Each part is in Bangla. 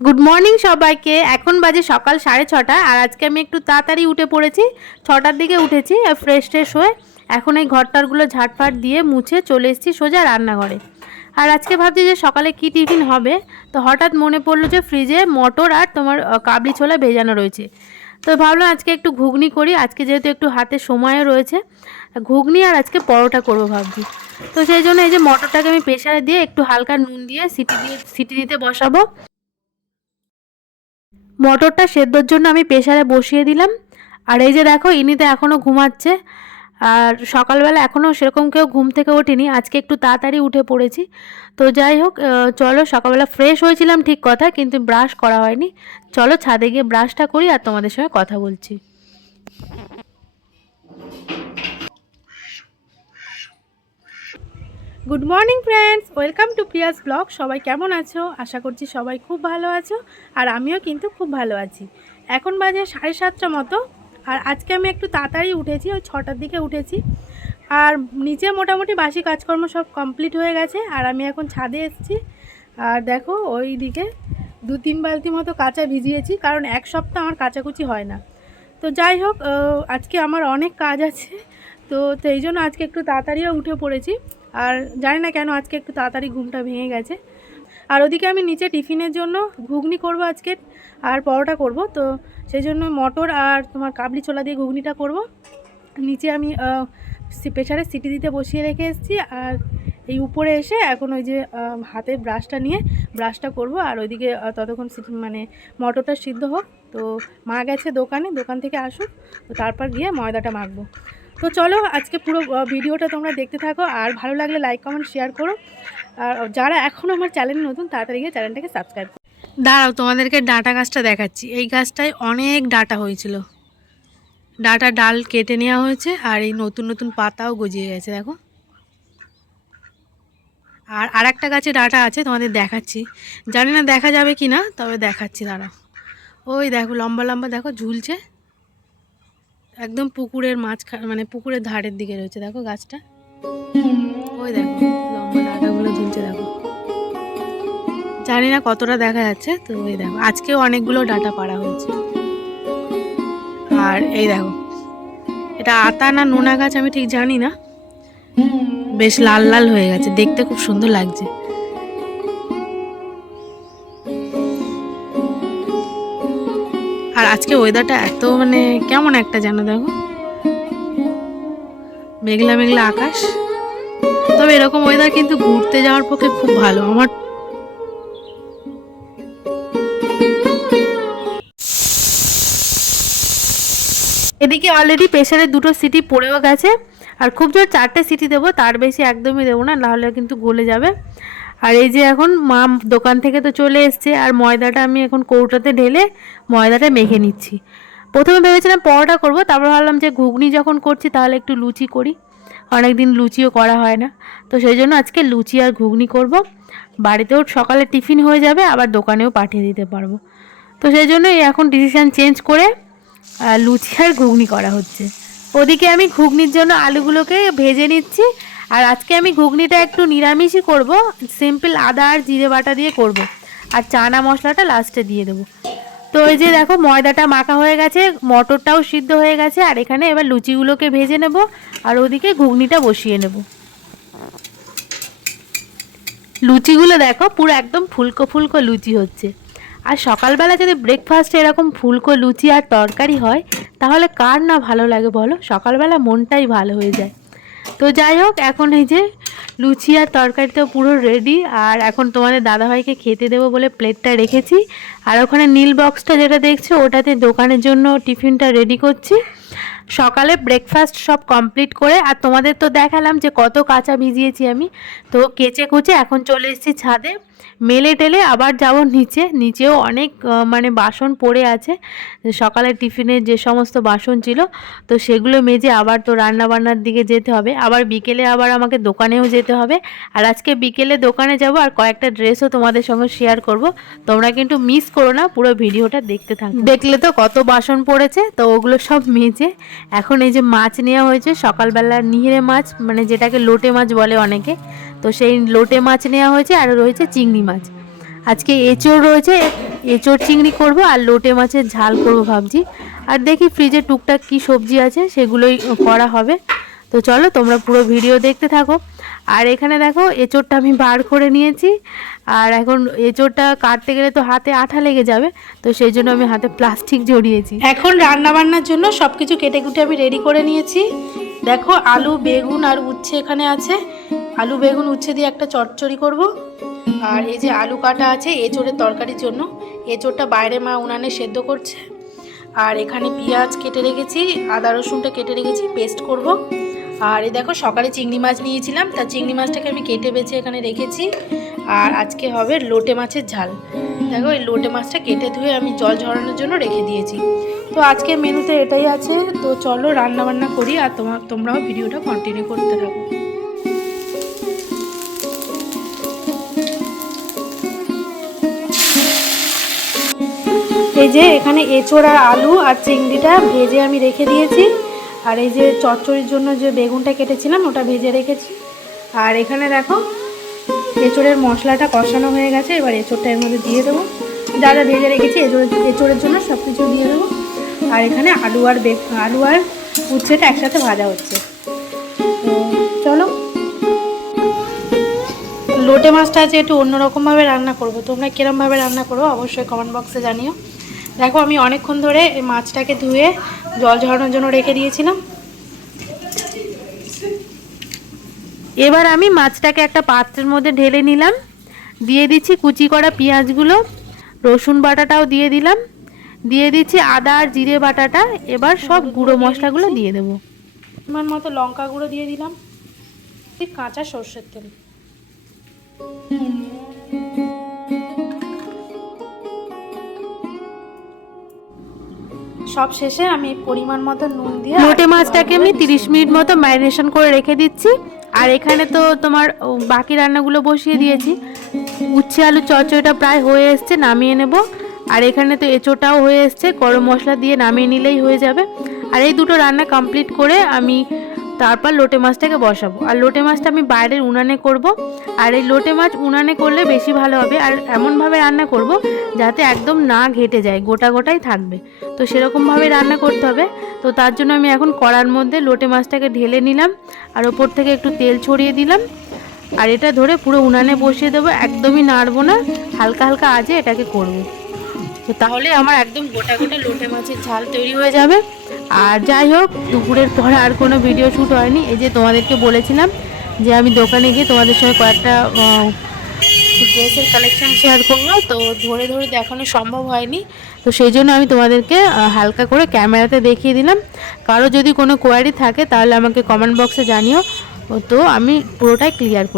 গুড মর্নিং সবাইকে। এখন বাজে সকাল 6:30 আর আজকে আমি একটু তাড়াতাড়ি উঠে পড়েছি। 6টার দিকে উঠেছি, ফ্রেশ হয়ে এখন এই ঘরটারগুলো ঝাড়ফাট দিয়ে মুছে চলে এসেছি সোজা রান্নাঘরে। আর আজকে ভাবছি যে সকালে কি টিফিন হবে, তো হঠাৎ মনে পড়লো যে ফ্রিজে মটর আর তোমার কাবলি ছোলা ভেজানো রয়েছে। তো ভাবলাম আজকে একটু ঘুগনি করি, আজকে যেহেতু একটু হাতে সময়ও রয়েছে, ঘুগনি আর আজকে পরোটা করবো ভাবছি। তো সেই জন্য এই যে মটরটাকে আমি প্রেসারে দিয়ে একটু হালকা নুন দিয়ে সিটি দিতে বসাবো। মটরটা সেদ্ধর জন্য আমি প্রেসারে বসিয়ে দিলাম। আর এই যে দেখো ইনি তো এখনও ঘুমাচ্ছে, আর সকালবেলা এখনও সেরকম কেউ ঘুম থেকে ওঠেনি, আজকে একটু তাড়াতাড়ি উঠে পড়েছি। তো যাই হোক, চলো সকালবেলা ফ্রেশ হয়েছিলাম ঠিক কথা, কিন্তু ব্রাশ করা হয়নি। চলো ছাদে গিয়ে ব্রাশটা করি আর তোমাদের সঙ্গে কথা বলছি। Good morning friends, welcome to Prius blog. সবাই কেমন আছো? আশা করছি সবাই খুব ভালো আছো, আর আমিও কিন্তু খুব ভালো আছি। এখন বাজে 7:30 মতো, আর আজকে আমি একটু তাড়াতাড়ি উঠেছি, ওই 6টার দিকে উঠেছি। আর নিচে মোটামুটি বাসি কাজকর্ম সব কমপ্লিট হয়ে গেছে, আর আমি এখন ছাদে এসেছি। আর দেখো ওই দিকে 2-3 বালতি মতো কাঁচা ভিজিয়েছি, কারণ এক সপ্তাহ আমার কাচাকুচি হয় না। তো যাই হোক, আজকে আমার অনেক কাজ আছে, তো এই জন্য আজকে একটু তাড়াতাড়িও উঠে পড়েছি। আর জানি না কেন আজকে একটু তাড়াতাড়ি ঘুমটা ভেঙে গেছে। আর ওদিকে আমি নিচে টিফিনের জন্য ঘুগনি করব আজকে, আর পরোটা করব। তো সেই জন্য মটর আর তোমার কাবলি ছোলা দিয়ে ঘুগনিটা করব। নিচে আমি প্রেসারে সিটি দিতে বসিয়ে রেখে এসেছি, আর এই উপরে এসে এখন ওই যে হাতে ব্রাশটা নিয়ে ব্রাশটা করব। আর ওইদিকে ততক্ষণ মানে মটরটা সিদ্ধ হোক। তো মা গেছে দোকানে, দোকান থেকে আসুক, তো তারপর গিয়ে ময়দাটা মাখবো। তো চলো আজকে পুরো ভিডিওটা তোমরা দেখতে থাকো, আর ভালো লাগলে লাইক কমেন্ট শেয়ার করো। আর যারা এখনও আমার চ্যানেল নতুন, তাড়াতাড়ি গিয়ে চ্যানেলটাকে সাবস্ক্রাইব করো। দাঁড়াও, তোমাদেরকে ডাঁটা গাছটা দেখাচ্ছি। এই গাছটায় অনেক ডাঁটা হয়েছিল, ডাঁটা ডাল কেটে নেওয়া হয়েছে, আর এই নতুন নতুন পাতাও গজিয়ে গেছে দেখো। আর আরেকটা গাছে ডাঁটা আছে, তোমাদের দেখাচ্ছি। জানি না দেখা যাবে কি না, তবে দেখাচ্ছি দাঁড়াও। ওই দেখো লম্বা লম্বা দেখো ঝুলছে, একদম পুকুরের মাঝখানে, মানে পুকুরের ধারের দিকে রয়েছে দেখো গাছটা। ওই দেখো লম্বা ডাঁটাগুলো ঝুলছে দেখো, জানি না কতটা দেখা যাচ্ছে। তো ওই দেখো আজকেও অনেকগুলো ডাঁটা পাড়া হয়েছে। আর এই দেখো, এটা আতা না নোনা গাছ আমি ঠিক জানি না, বেশ লাল লাল হয়ে গেছে, দেখতে খুব সুন্দর লাগছে। আর আজকে ওয়েদারটা এত মানে কেমন একটা যেন দেখো, মেঘলা মেঘলা আকাশ। তবে এরকম ওয়েদার কিন্তু ঘুরতে যাওয়ার পক্ষে খুব ভালো। আমার এদিকে অলরেডি প্রেসারে 2টো সিটি পড়েও গেছে, আর খুব জোর 4টে সিটি দেবো, তার বেশি একদমই দেবো না, নাহলে কিন্তু গলে যাবে। আর এই যে এখন মা দোকান থেকে তো চলে এসছে, আর ময়দাটা আমি এখন কৌটাতে ঢেলে ময়দাটা মেখে নিচ্ছি। প্রথমে ভেবেছিলাম পরোটা করব, তারপর ভাবলাম যে ঘুগনি যখন করছি তাহলে একটু লুচি করি, অনেক দিন লুচিও করা হয় না। তো সেই জন্য আজকে লুচি আর ঘুগনি করব, বাড়িতেও সকালে টিফিন হয়ে যাবে, আবার দোকানেও পাঠিয়ে দিতে পারবো। তো সেই জন্য এখন ডিসিশান চেঞ্জ করে লুচি আর ঘুগনি করা হচ্ছে। ওদিকে আমি ঘুগনির জন্য আলুগুলোকে ভেজে নিচ্ছি। আর আজকে আমি ঘুগনিটা একটু নিরামিষই করব, সিম্পল আদা আর জিরে বাটা দিয়ে করব, আর চানা মশলাটা লাস্টে দিয়ে দেবো। তো এই যে দেখো ময়দাটা মাখা হয়ে গেছে, মটরটাও সিদ্ধ হয়ে গেছে, আর এখানে এবার লুচিগুলোকে ভেজে নেব, আর ওদিকে ঘুগনিটা বসিয়ে নেব। লুচিগুলো দেখো পুরো একদম ফুলকো ফুলকো লুচি হচ্ছে। আর সকালবেলা যদি ব্রেকফাস্টে এরকম ফুলকো লুচি আর তরকারি হয়, তাহলে কার না ভালো লাগে বলো? সকালবেলা মনটাই ভালো হয়ে যায়। তো যাই হোক, এখন এই যে লুচি আর তরকারি তো পুরো রেডি, আর এখন তোমাদের দাদাভাইকে খেতে দেবো বলে প্লেটটা রেখেছি। আর ওখানে নীল বক্সটা যেটা দেখছো, ওটাতে দোকানের জন্য টিফিনটা রেডি করছি। সকালে ব্রেকফাস্ট সব কমপ্লিট করে, আর তোমাদের তো দেখালাম যে কত কাঁচা ভিজিয়েছি আমি। তো কেচে কুচে এখন চলে এসেছি ছাদে, মেলে টেলে আবার যাব নিচে। নিচেও অনেক মানে বাসন পড়ে আছে, সকালের টিফিনের যে সমস্ত বাসন ছিল, তো সেগুলো মেজে আবার তো রান্না বান্নার দিকে যেতে হবে। আবার বিকেলে আবার আমাকে দোকানেও যেতে হবে। আর আজকে বিকেলে দোকানে যাব, আর কয়েকটা ড্রেসও তোমাদের সঙ্গে শেয়ার করব। তোমরা কিন্তু মিস করো না, পুরো ভিডিওটা দেখতে থাকো। দেখলে তো কত বাসন পড়েছে, তো ওগুলো সব মেজে এখন এই যে মাছ নেওয়া হয়েছে সকালবেলা, নিহিরে মাছ, মানে যেটাকে লোটে মাছ বলে অনেকে। তো সেই লোটে মাছ নেওয়া হয়েছে, আর রয়েছে চিংড়ি মাছ। আজকে এঁচোড় রয়েছে, এঁচোড় চিংড়ি করব আর লোটে মাছের ঝাল করব ভাবছি। আর দেখি ফ্রিজে টুকটাক কি সবজি আছে সেগুলোই করা হবে। তো চলো তোমরা পুরো ভিডিও দেখতে থাকো। আর এখানে দেখো এঁচোড়টা আমি বার করে নিয়েছি। আর এখন এঁচোড়টা কাটতে গেলে তো হাতে আঠা লেগে যাবে, তো সেই জন্য আমি হাতে প্লাস্টিক জড়িয়েছি। এখন রান্না বান্নার জন্য সব কিছু কেটে কুটে আমি রেডি করে নিয়েছি। দেখো আলু বেগুন আর উচ্ছে এখানে আছে। আলু বেগুন উচ্ছে দিয়ে একটা চচ্চড়ি করব। আর এই যে আলু কাটা আছে এঁচোড়ের তরকারির জন্য। এঁচোড়টা বাইরে মা উনানে সেদ্ধ করছে। আর এখানে পেঁয়াজ কেটে রেখেছি, আদা রসুনটা কেটে রেখেছি, পেস্ট করব। আর এই দেখো সকালে চিংড়ি মাছ নিয়েছিলাম, তা চিংড়ি মাছটাকে আমি কেটে বেছে এখানে রেখেছি। আর আজকে হবে লোটে মাছের ঝাল। দেখো এই লোটে মাছটা কেটে ধুয়ে আমি জল ঝরানোর জন্য রেখে দিয়েছি। তো আজকে মেনুতে এটাই আছে। তো চলো রান্না বান্না করি আর তোমরাও ভিডিওটা কন্টিনিউ করতে থাকো। এই যে এখানে এঁচোড় আর আলু আর চিংড়িটা ভেজে আমি রেখে দিয়েছি। আর এই যে চচ্চড়ির জন্য যে বেগুনটা কেটেছিলাম ওটা ভেজে রেখেছি। আর এখানে দেখো এঁচোড়ের মশলাটা কষানো হয়ে গেছে। এবার এঁচোড়টা এর মধ্যে দিয়ে দেবো, যা যা ভেজে রেখেছি এঁচোড়ের জন্য সব কিছু দিয়ে দেবো। আর এখানে আলু আর উচ্ছেটা একসাথে ভাজা হচ্ছে। তো চলো, লোটে মাছটা আছে একটু অন্যরকমভাবে রান্না করব। তোমরা কীরমভাবে রান্না করবো অবশ্যই কমেন্ট বক্সে জানিও। দেখো আমি অনেকক্ষণ ধরে এই মাছটাকে ধুয়ে জল ঝরানোর জন্য রেখে দিয়েছিলাম। এবার আমি মাছটাকে একটা পাত্রের মধ্যে ঢেলে নিলাম। দিয়ে দিচ্ছি কুচি করা পেঁয়াজগুলো, রসুন বাটাটাও দিয়ে দিলাম, দিয়ে দিচ্ছি আদা আর জিরে বাটাটা। এবার সব গুঁড়ো মশলাগুলো দিয়ে দেবো। পরিমাণ মতো লঙ্কা গুঁড়ো দিয়ে দিলাম, কাঁচা সর্ষের তেল। সব শেষে আমি পরিমাণ মতো নুন দিয়ে লোটে মাছটাকে আমি 30 মিনিট মতো ম্যারিনেশন করে রেখে দিচ্ছি। আর এখানে তো তোমার বাকি রান্নাগুলো বসিয়ে দিয়েছি। উচ্ছে আলু চচ্চড়িটা প্রায় হয়ে এসছে, নামিয়ে নেব। আর এখানে তো এঁচোড়টাও হয়ে এসছে, গরম মশলা দিয়ে নামিয়ে নিলেই হয়ে যাবে। আর এই দুটো রান্না কমপ্লিট করে আমি তারপর লোটে মাছটাকে বসাবো। আর লোটে মাছটা আমি বাইরের উনানে করব। আর এই লোটে মাছ উনানে করলে বেশি ভালো হবে। আর এমনভাবে রান্না করব যাতে একদম না ঘেটে যায়, গোটা গোটাই থাকবে। তো সেরকমভাবে রান্না করতে হবে। তো তার জন্য আমি এখন কড়ার মধ্যে লোটে মাছটাকে ঢেলে নিলাম আর ওপর থেকে একটু তেল ছড়িয়ে দিলাম। আর এটা ধরে পুরো উনানে বসিয়ে দেবো, একদমই নাড়বো না, হালকা হালকা আঁচে এটাকে করব। তো তাহলে আমার একদম গোটা গোটা লোটে মাছের ঝাল তৈরি হয়ে যাবে। আর যাই হোক, দুপুরের পর আর কোনো ভিডিও শ্যুট হয়নি। এই যে তোমাদেরকে বলেছিলাম যে আমি দোকানে গিয়ে তোমাদের সঙ্গে কয়েকটা ড্রেসের কালেকশান শেয়ার করবো, তো ধরে ধরে দেখানো সম্ভব হয়নি। তো সেই জন্য আমি তোমাদেরকে হালকা করে ক্যামেরাতে দেখিয়ে দিলাম। কারো যদি কোনো কোয়ারি থাকে তাহলে আমাকে কমেন্ট বক্সে জানিও, তো আমি পুরোটাই ক্লিয়ার করি।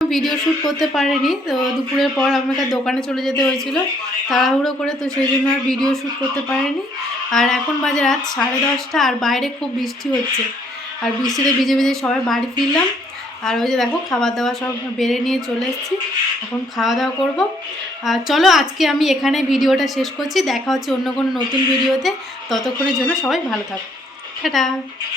ভিডিও শ্যুট করতে পারিনি, তো দুপুরের পর আমাকে দোকানে চলে যেতে হয়েছিল তাড়াহুড়ো করে, তো সেই জন্য আর ভিডিও শ্যুট করতে পারিনি। আর এখন বাজে রাত 10:30 আর বাইরে খুব বৃষ্টি হচ্ছে। আর বৃষ্টিতে ভিজে ভিজে সবাই বাড়ি ফিরলাম। আর ওই যে দেখো খাবার দাবার সব বেড়ে নিয়ে চলে এসেছি, এখন খাওয়া দাওয়া করবো। আর চলো আজকে আমি এখানে ভিডিওটা শেষ করছি। দেখা হচ্ছে অন্য কোনো নতুন ভিডিওতে। ততক্ষণের জন্য সবাই ভালো থাকো, টাটা।